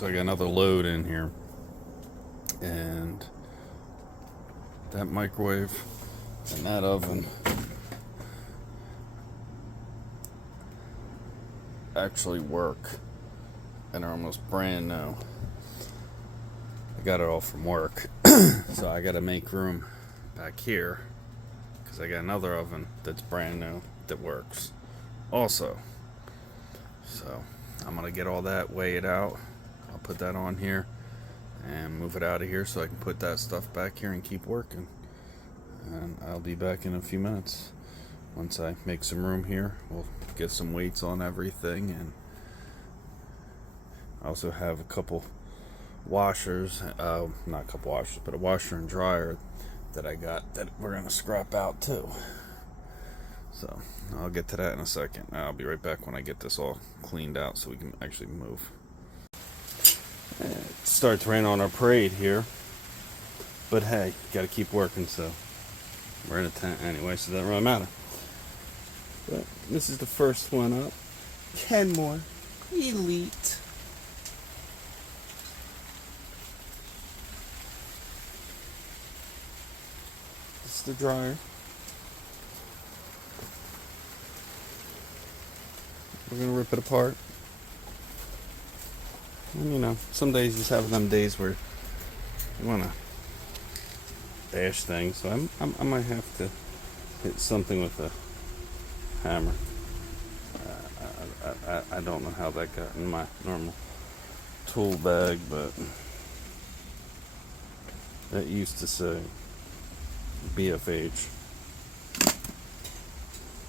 So I got another load in here, and that microwave and that oven actually work and are almost brand new. I got it all from work. So I got to make room back here because I got another oven that's brand new that works also. So I'm gonna get all that, weigh it out. I'll put that on here and move it out of here so I can put that stuff back here and keep working. And I'll be back in a few minutes. Once I make some room here, we'll get some weights on everything, and I also have a couple washers, not a couple washers, but a washer and dryer that I got that we're gonna scrap out too. So I'll get to that in a second. I'll be right back when I get this all cleaned out so we can actually move. It starts raining on our parade here, but hey, gotta keep working, so we're in a tent anyway, so it doesn't really matter. But this is the first one up. 10 more. Elite. This is the dryer. We're gonna rip it apart. And you know, some days you just have them days where you wanna bash things. So I might have to hit something with a hammer. I don't know how that got in my normal tool bag, but that used to say BFH.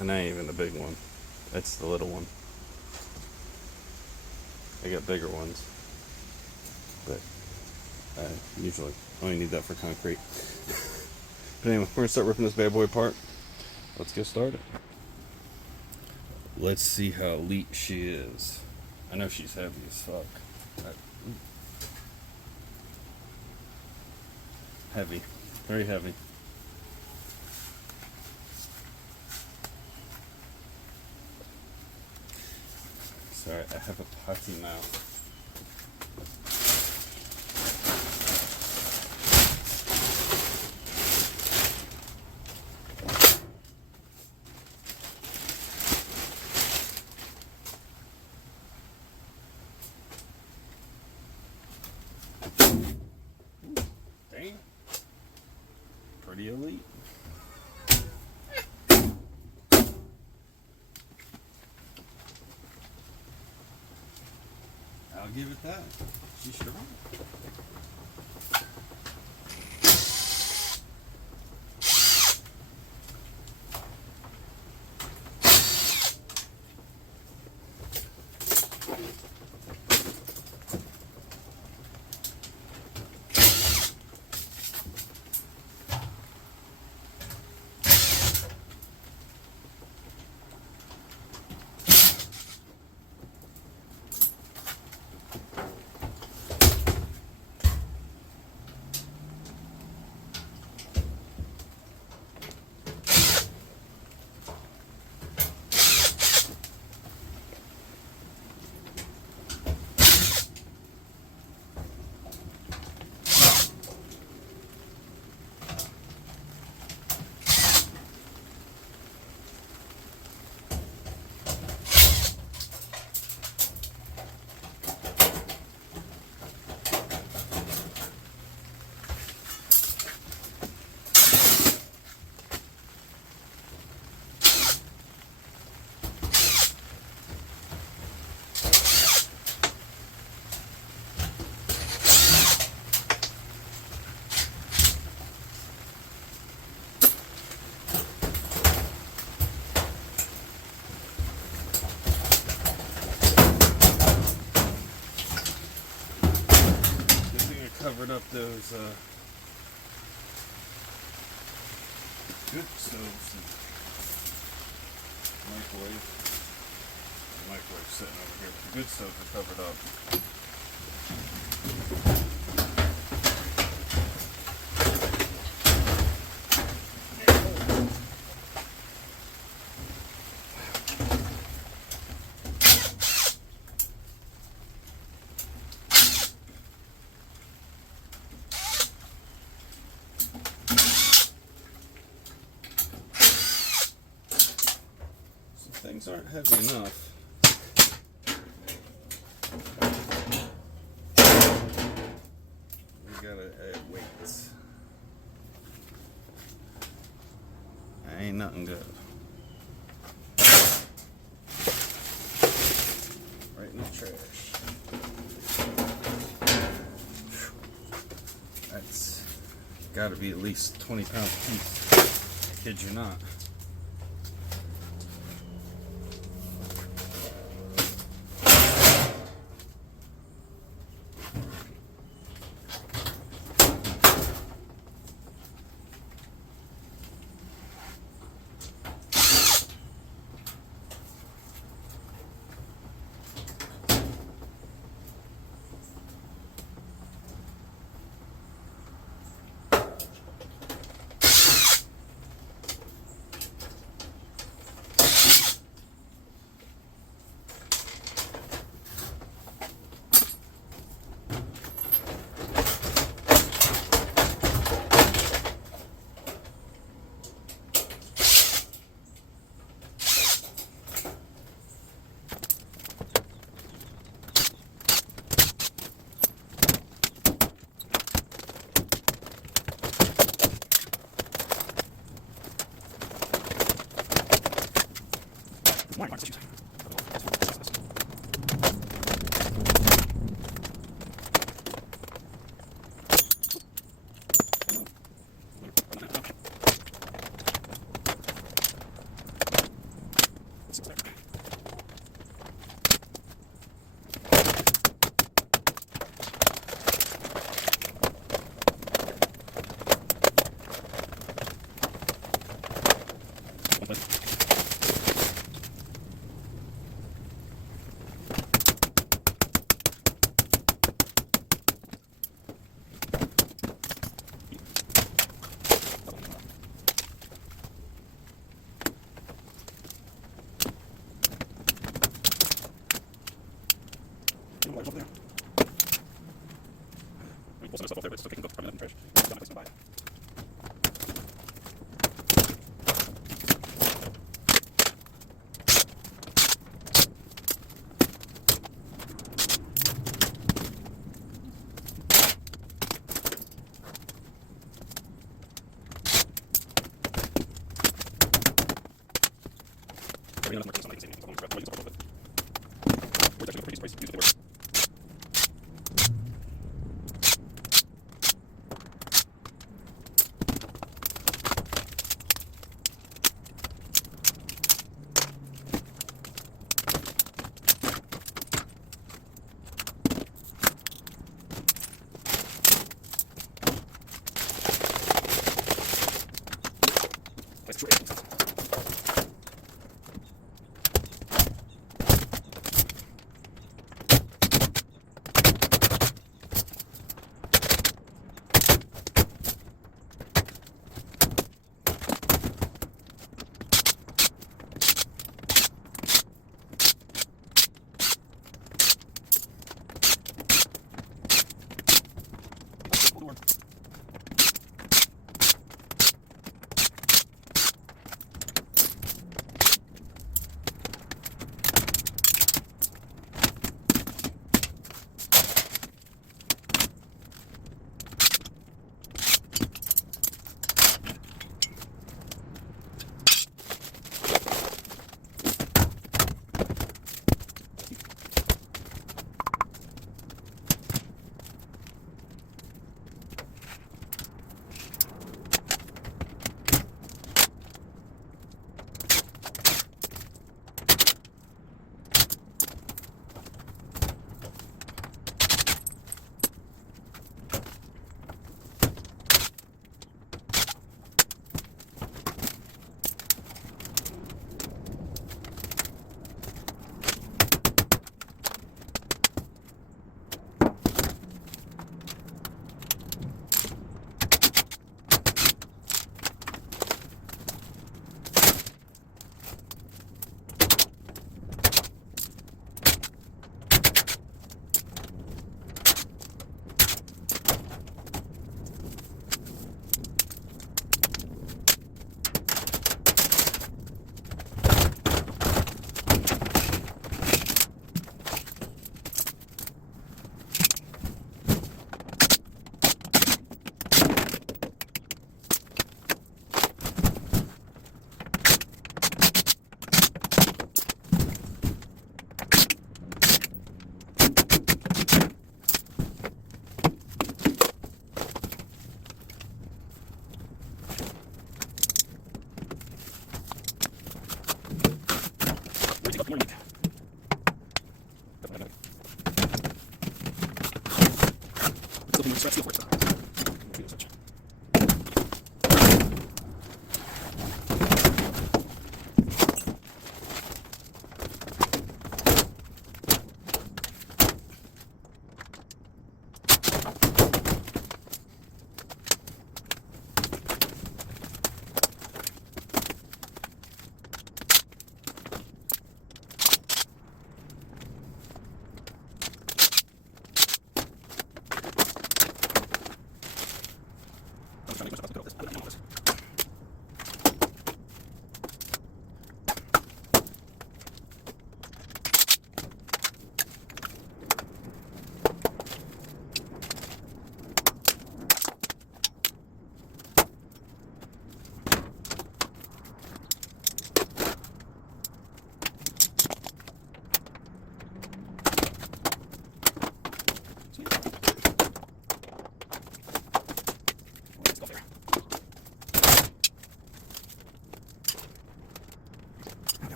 And that ain't even the big one. That's the little one. I got bigger ones, but I usually only need that for concrete. But anyway, we're gonna start ripping this bad boy apart. Let's get started. Let's see how elite she is. I know she's heavy as fuck. Heavy, very heavy. Sorry, I have a potty mouth. Damn. Pretty elite. I'll give it that. She's strong. Covered up those good stoves and microwave. The microwave sitting over here. The good stoves are covered up. things aren't heavy enough. We gotta add weights. That ain't nothing good. Right in the trash. That's gotta be at least 20 pounds a piece. I kid you not. Pull some of the stuff off there, but it's okay, can go probably in the trash. It's not a place to buy it.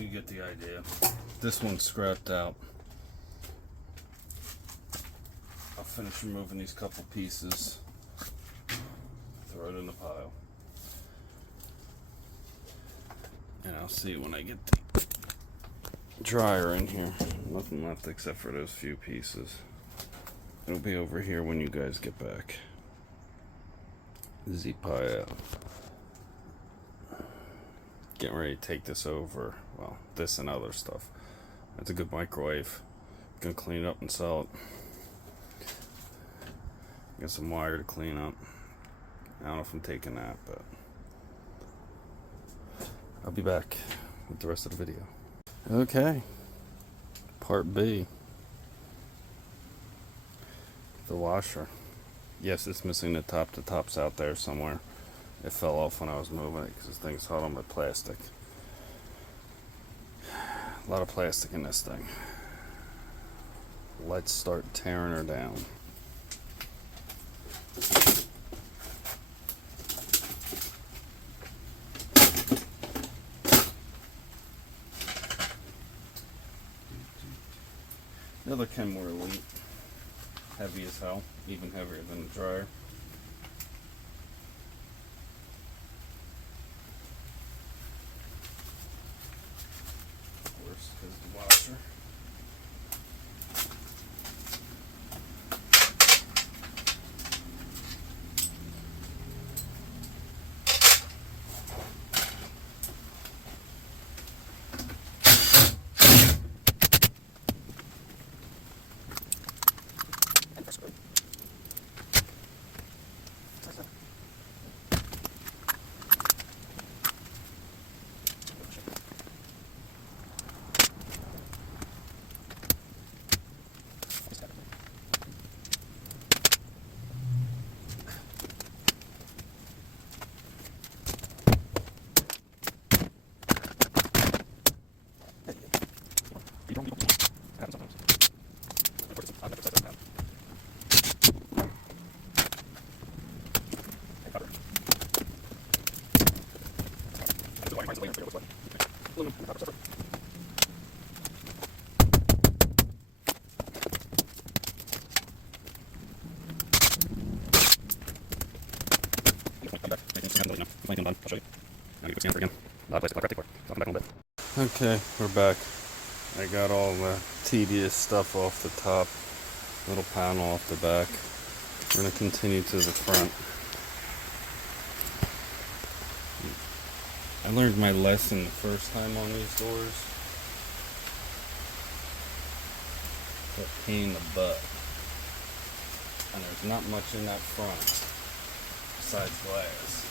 You get the idea. This one's scrapped out. I'll finish removing these couple pieces. Throw it in the pile. And I'll see when I get the dryer in here. Nothing left except for those few pieces. It'll be over here when you guys get back. Z-pile. Getting ready to take this over. Well, this and other stuff. That's a good microwave. Gonna clean it up and sell it. Got some wire to clean up. I don't know if I'm taking that, but I'll be back. with the rest of the video. Okay, part B. The washer. Yes, it's missing the top. The top's out there somewhere. It fell off when I was moving it because this thing's held on with plastic. A lot of plastic in this thing. Let's start tearing her down. The other Kenmore Elite, heavy as hell, even heavier than the dryer. Of course, because the washer. Okay, we're back. I got all the tedious stuff off the top, little panel off the back. We're going to continue to the front. I learned my lesson the first time on these doors. That pain in the butt. And there's not much in that front besides glass.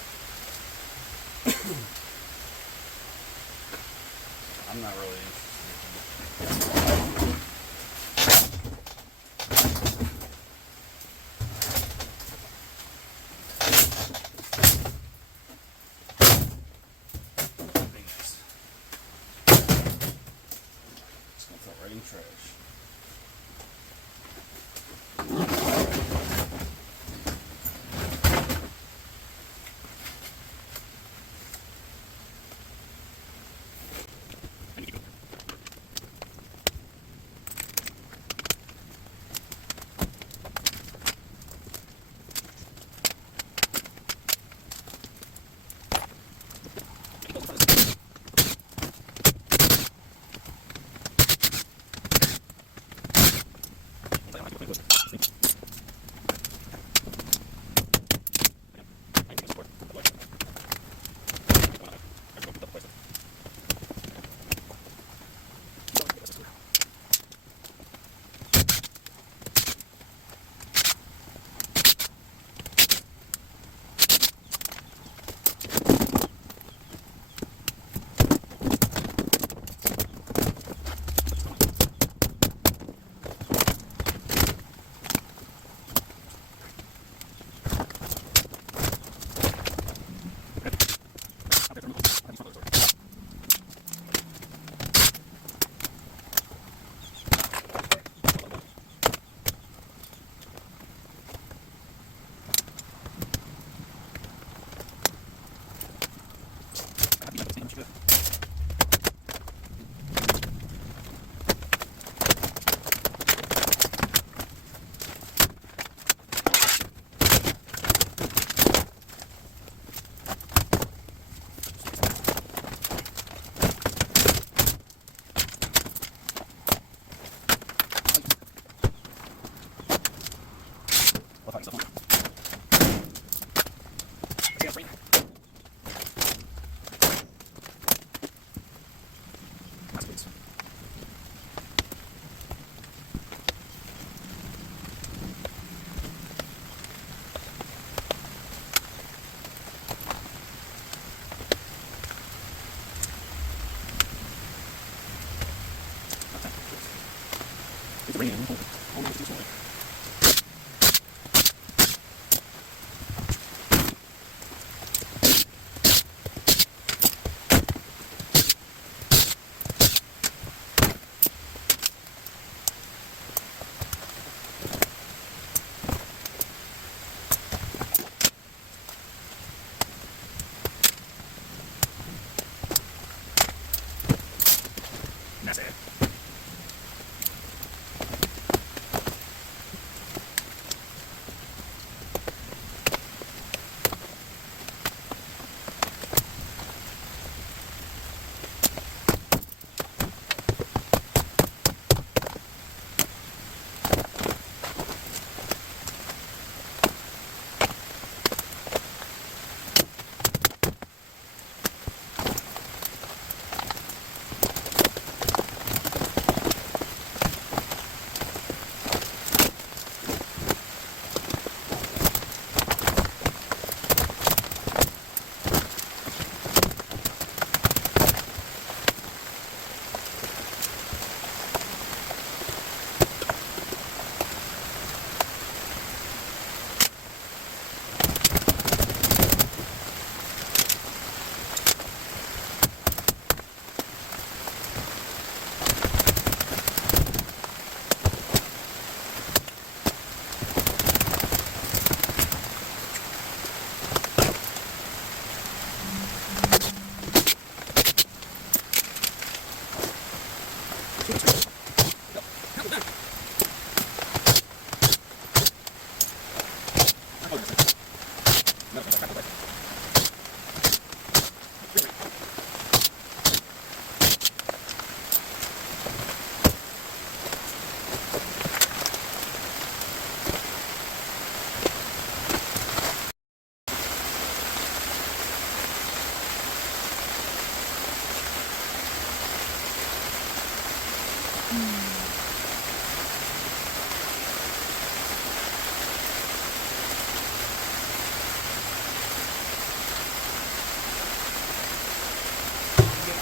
I'm not really interested. It's gonna throw right in trash.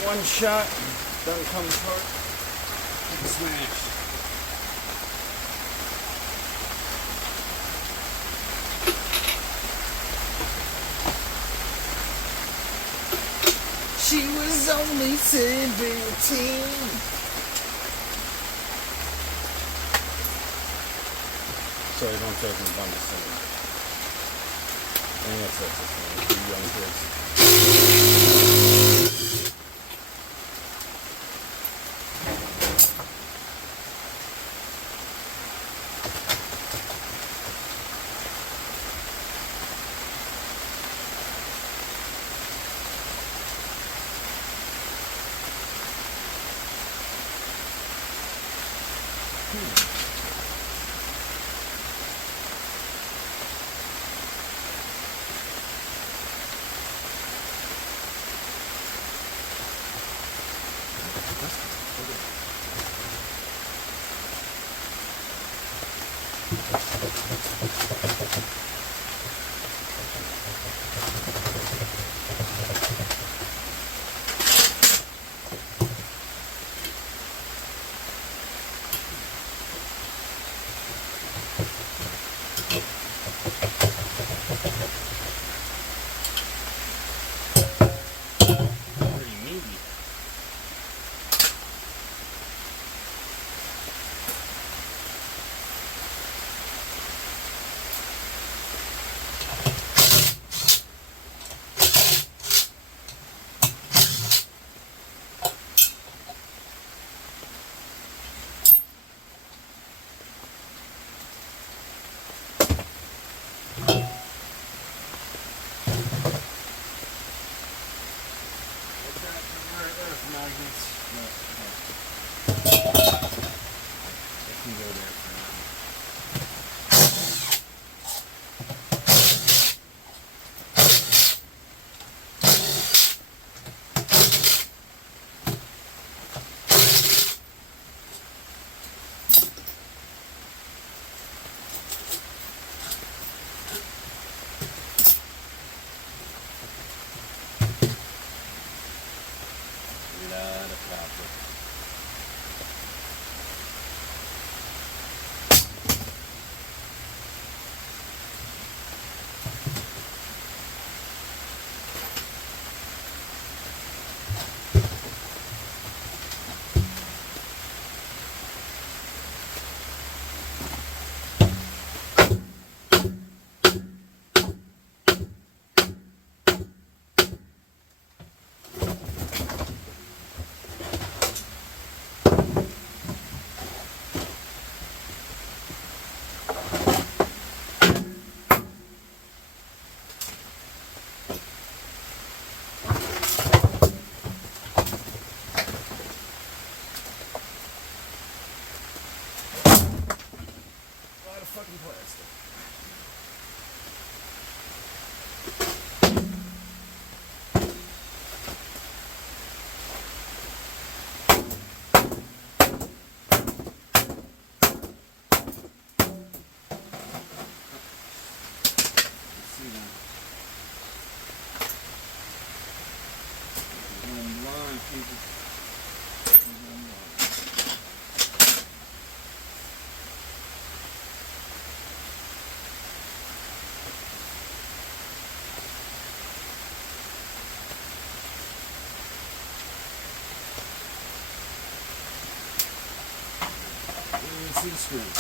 one shot, doesn't come short, smash. She was only 17. Sorry, don't joke me about the same. I think that's the thing. You young kids. Fucking plastic. See that? Going blind, people. See the screen.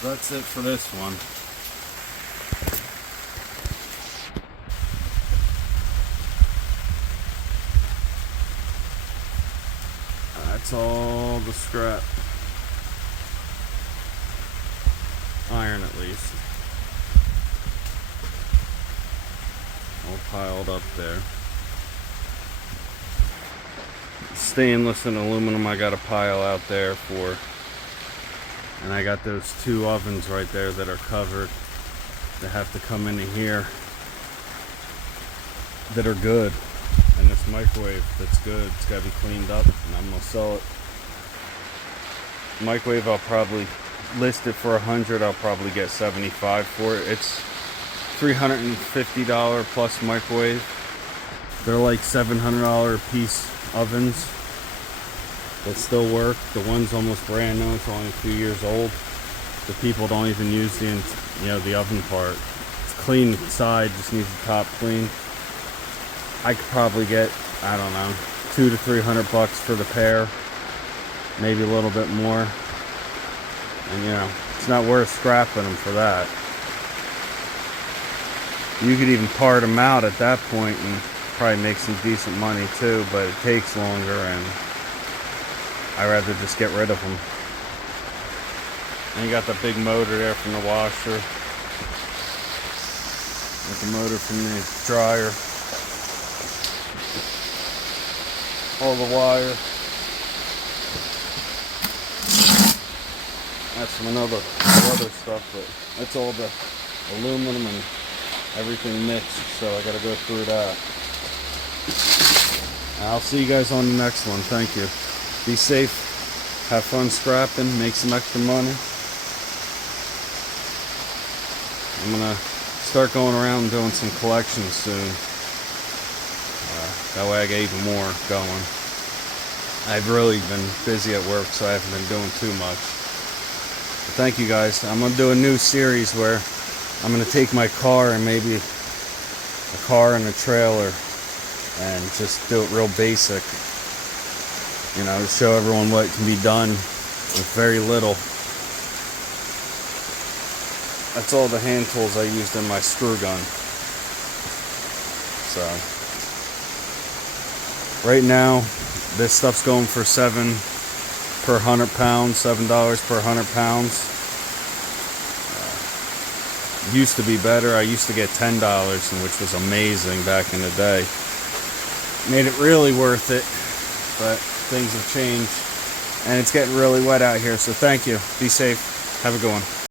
That's it for this one. That's all the scrap. Iron, at least. All piled up there. Stainless and aluminum I got a pile out there for. And I got those two ovens right there that are covered. That have to come into here. That are good. And this microwave that's good. It's got to be cleaned up, and I'm gonna sell it. Microwave, I'll probably list it for $100. I'll probably get $75 for it. It's $350 plus microwave. They're like $700 a piece ovens that still work. The one's almost brand new. It's only a few years old. The people don't even use the oven part. It's clean inside, just needs the top clean. I could probably get, I don't know, $200 to $300 for the pair, maybe a little bit more. And it's not worth scrapping them for that. You could even part them out at that point and probably make some decent money too, but it takes longer, and I'd rather just get rid of them. And you got the big motor there from the washer. Got the motor from the dryer. All the wire. That's from other stuff, but that's all the aluminum and everything mixed, so I gotta go through that. I'll see you guys on the next one. Thank you. Be safe, have fun scrapping, make some extra money. I'm gonna start going around and doing some collections soon. That way I get even more going. I've really been busy at work, so I haven't been doing too much. But thank you guys. I'm going to do a new series where I'm going to take my car and maybe a car and a trailer and just do it real basic. To show everyone what can be done with very little. That's all the hand tools I used in my screw gun. So right now, this stuff's going for $7 per 100 pounds, $7 per 100 pounds. Used to be better. I used to get $10, which was amazing back in the day. Made it really worth it, but things have changed, and it's getting really wet out here, so thank you. Be safe. Have a good one.